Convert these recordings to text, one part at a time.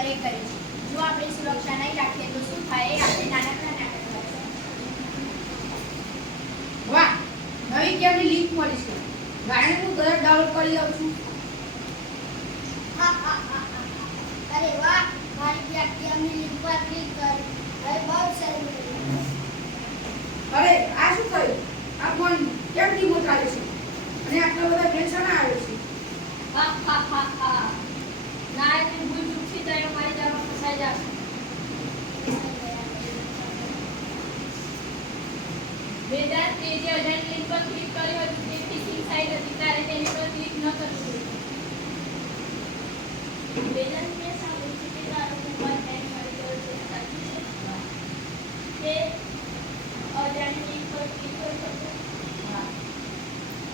દરેક કરે છે. જો આપણે સુરક્ષા નહીં રાખીએ તો શું થાય? આપણે નાનકડા નાટક. વાહ, નવી ગેમની લિંક મળી છે. ગાયને હું તરત ડાઉનલોડ કરી લઉં છું. અરે વાહ, મારી ગેમની લિંક પર ક્લિક કરી. હવે બહુ સારું મળ્યું. અરે આ શું થયું? આ ફોન કેમ ધીમો ચાલે છે અને આટલા બધા બિલ શા આવે છે? ના એટલી ભૂલ ચૂકથી તો મારી જાનમાં ફસાઈ જશે. વેદાંત તે જે અજાણી લિંક પર ક્લિક કર્યું હતું તે ફિશિંગ સાઇટ હતી, તારે તેની પર ક્લિક ન કરવું જોઈએ. વેદાંત મેં સાંભળ્યું છે કે તારો મોબાઈલ હેક કરી ગયો છે, સાચું છે? તે અજાણી લિંક પર ક્લિક કર્યું હતું. હા,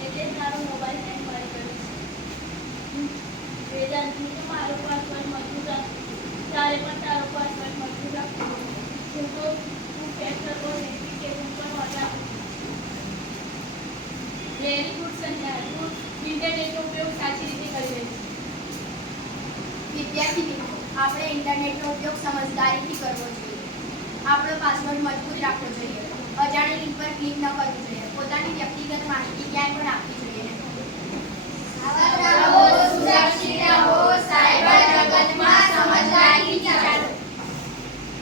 એટલે તારો મોબાઈલ હેક કરી ગયો છે. વેદાંત હું તો મારો પાસવર્ડ મજબૂત રાખું, તારે પણ તારો પાસવર્ડ મજબૂત રાખવો. હું તો તું ફેક્ટર પર વેરિફિકેશન પર હોતા. વેરી ગુડ સંજ્ઞા, તું ઇન્ટરનેટનો ઉપયોગ સાચી રીતે કરી રહી છે. વિદ્યાર્થી મિત્રો, આપણે ઇન્ટરનેટનો ઉપયોગ સમજદારીથી કરવો જોઈએ. આપણો પાસવર્ડ મજબૂત રાખવો જોઈએ. અજાણી લિંક પર ક્લિક ન કરવું જોઈએ. પોતાની વ્યક્તિગત